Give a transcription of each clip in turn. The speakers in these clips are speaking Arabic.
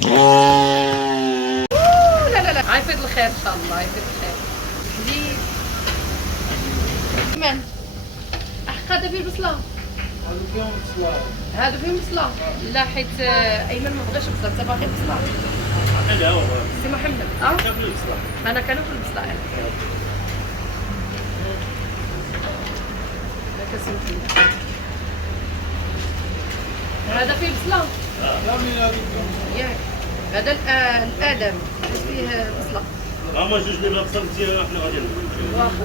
لا لا لا، عايفيد الخير ان شاء الله، عايفيد الخير. زيد. من هذا فيه البصله؟ هادو فيهم بصلة. هادو فيهم بصله؟ لا حيت ايمن ما بغاش بصله، انت باغي بصله؟ لا هو سي محمد تاكل البصلة. انا كناكل البصله. هذا فيه بصله؟ كاملين هادو فيهم. ياك هذا الادم فيه بصله. هما جوج اللي بلا بصل مزيان حنا غادي واخا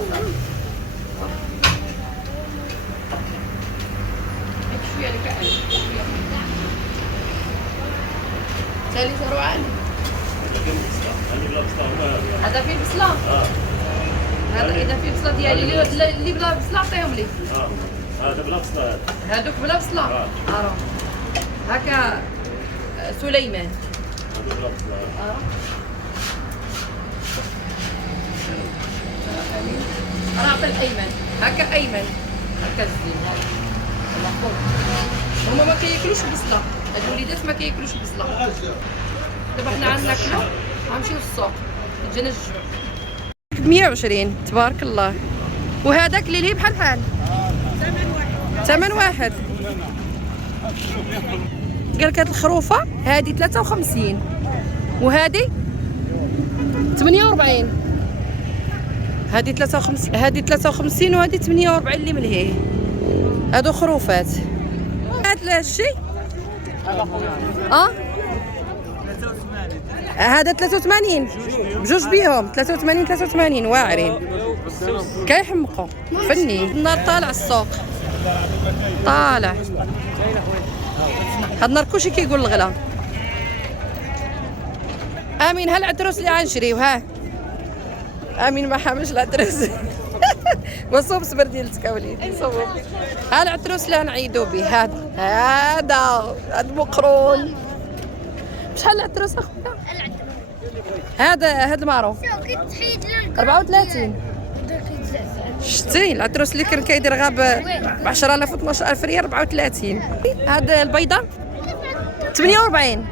شويه لك ثالث روعان. اللي بلا بصلة هما هادو. هذا فيه بصله؟ هذا اذا فيه بصله ديالي اللي بلا بصله عطيهم لي. هذا بلا بصلة هذا. هذوك بلا بصله؟ هكا سليمان. هذا بلا بصلة. انا عطي الايمن هكا، ايمن هكا الزين هكا. هما ما كياكلوش البصله، هاد الوليدات ما كياكلوش البصله. دابا حنا غناكلو غنمشيو للسوق جانا الجوع. 120 تبارك الله. وهذاك اللي ليه بحال بحال ثمن واحد. قال لك هاد الخروفه هادي 53 وهادي 48. هادي 53 هادي 53 وهادي 48 اللي ملهيه. هادو خروفات. هاد الشيء هذا 83 بجوج بيهم 83 واعرين كيحمقوا فني. النار طالع السوق طالع. هاد النهار كلشي كيقول الغلا. امين ها العتروس اللي غنشريو ها. امين ما حاملش العتروس. وصوب صبر ديالتك اوليدي صوب. ها العتروس اللي غنعيدو به هذا مقرون. شحال العتروس اخويا؟ هذا المعروف 34. شتي العتروس اللي كان كيدير غاب ب 10000 و 12000 ريال 34. هذا البيضه 48.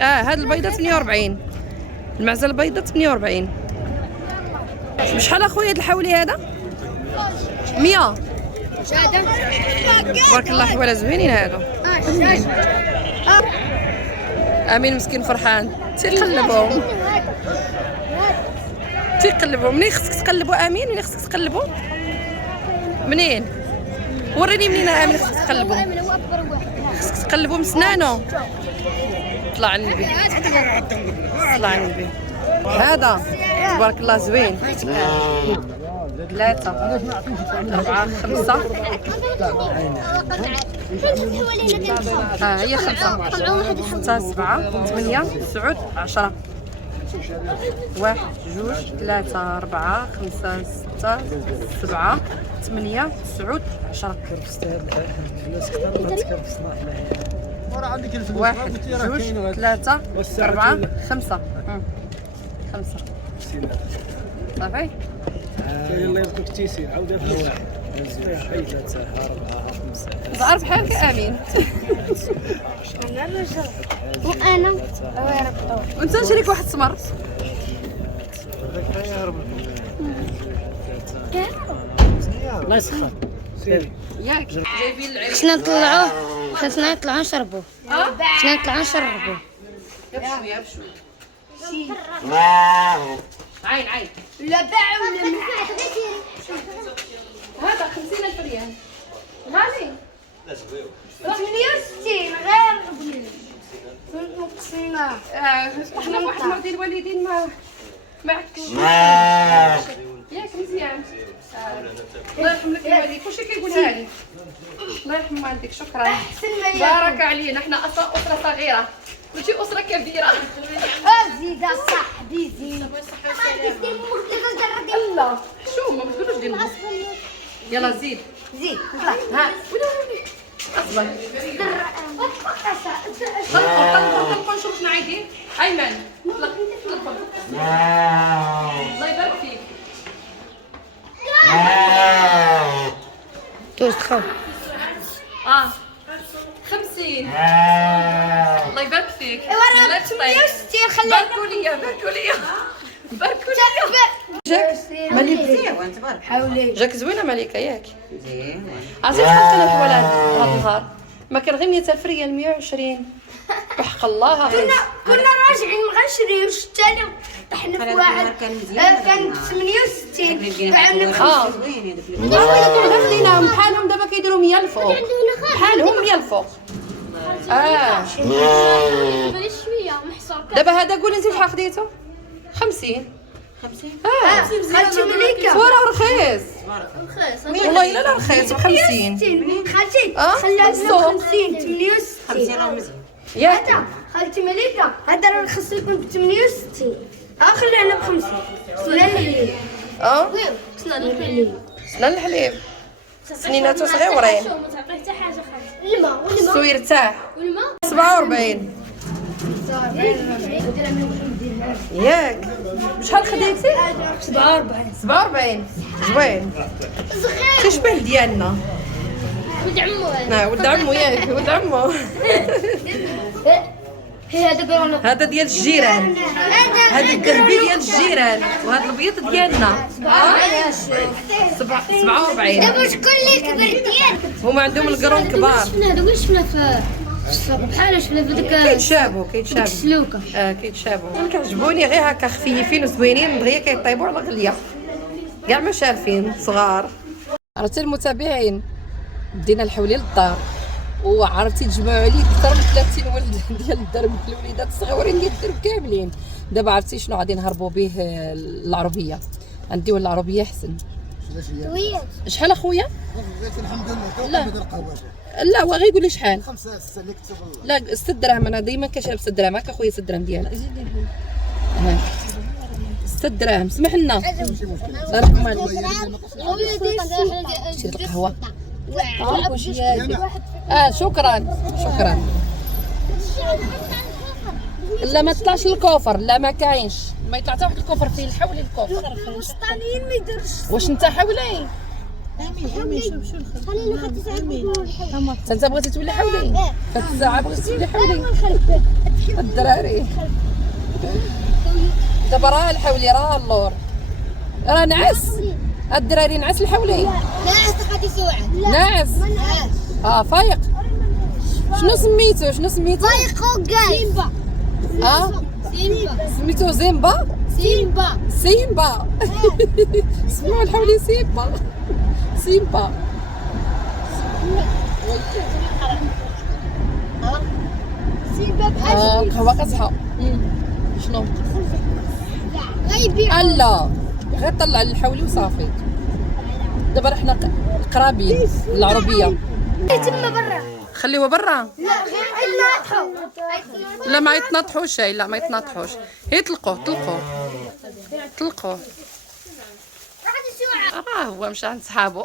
هذه البيضه 48. المعزه البيضه 48. شحال اخويا هذا الحولي هذا؟ 100. تبارك الله حوالا زوينين هادو. امين مسكين فرحان تيقلبهم. منين خصك تقلبوا امين؟ منين خصك تقلبوا؟ منين؟ وريني منين امين خصك تقلبوا. خصك تقلبوا من سنانو. طلع على النبي طلع على النبي. هذا تبارك الله زوين. 3 4 5 هي 5 6 7 8 9 10. 1 2 3 4 5 6 7 8 9 10. 1 2 3 4 5 5 صافي. يلا يرزقك التيسير عاودها في واحد. ضعف بحالك امين. وانا وانت شريك واحد سمر. الله يسخر ياك جايبين العريس. خصنا نطلعوه خصنا نطلعو نشربو خصنا نطلعو نشربو. يا بشوي عين لا باع ولا هذا 50000 ريال غالي. 68 غير مقسمة. احنا واحد مرضي الوالدين ما عكش ياك مزيان. الله يرحم لك الوالدين كلشي كيقولها لي. الله يرحم والديك شكرا بارك علينا. احنا اسره صغيره ماشي اسره كبيره. زيد صاحبي زيد الله شو ما تقولوش ديال يلا زيد ها اصبر طلقوا نشوف شنو عايدين. ايمن طلق الله يبارك فيك. توش تخاف 50 الله يبارك فيك. ورا 68 خلي باركوا لي باركوا لي باركوا لي. جاك مليكة حولي جاك زوينة مليكة ياك. زين. عرفتي شحال كان الحوالات هذا النهار؟ ما كان غير 100,000 ريال 120 بحق الله. كنا راجعين غنشريو الثاني طحنا في واحد كان 68 وعملنا خديناهم بحالهم دابا كيديروا 100 الفوق بحالهم 100 الفوق. شويه محصور دابا هذا قولي انت شحال خديتو؟ 50. 50. خالتي مليكه صورة رخيص رخيص والله الا لا رخيص ب 50. خالتي خليها السوق. 50 68 50 راه مزيان. ياك خالتي مليكه هذا راه رخص لكم ب 68 خلينا ب 50 سنان الحليب وين سنان الحليب سنان الحليب سنيناتو صغيورين. ما تعطيه حتى حاجه خالتي الماء خصو يرتاح. والماء 47 ياك. شحال خديتي؟ 47 47 زوين صغير كيشبه ديالنا. ولد عمو ولد عمو ياك ولد عمو. هذا قالوا هذا ديال الجيران. هذا الذهبي ديال الجيران وهذا البيض ديالنا. 47 دابا شكون اللي كبر ديالك هما عندهم القرون كبار. شفنا هذا واش شفنا في السوق بحال شفنا في ديك كيتشابهوا كيتشابهوا السلوكه كيتشابهوا. كيعجبوني غير هكا خفيفين وزوينين دغيا كيطيبوا على غليه كاع ما شارفين صغار. عرفتي المتابعين دينا الحولي للدار وعرفتي تجمعوا عليه اكثر من 30 ولد ديال الدرب الوليدات الصغيورين ديال الدرب كاملين. دابا عرفتي شنو غادي نهربوا به العربيه نديو العربيه احسن. شحال اخويا؟ لا لا هو غير يقول لي شحال. 5 6 اللي كتب لا 6 دراهم انا ديما كنشرب 6 دراهم هكا خويا 6 دراهم ديالك. 6 دراهم سمح لنا. الله يرحم والديك. شري القهوه. شكرا شكرا. لا ما طلعش الكوفر لا ما كاينش ما يطلع حتى واحد الكوفر فيه الحولي الكوفر. الوسطانيين ما يديروش واش انت حولي؟ خلينا خدي ساعه انت بغيتي تولي حولي؟ فات الساعه بغيتي تولي حولي؟ الدراري دابا راه الحولي راه اللور راه نعس. الدراري نعس الحولي ناعس خدي سوعه ناعس. فايق. شنو سميتو فايق وقاي سيمبا سميتو زيمبا سيمبا سمعوا الحولي سيمبا القهوه كتصحى. شنو لا غير طلع الحولي وصافي. دابا رحنا قرابين العربيه. تما برا خليوه برا. لا غير الا لا ما يتنطحوش لا ما يتنطحوش. هي طلقوه خدي سوعه هو مشى عند صحابو.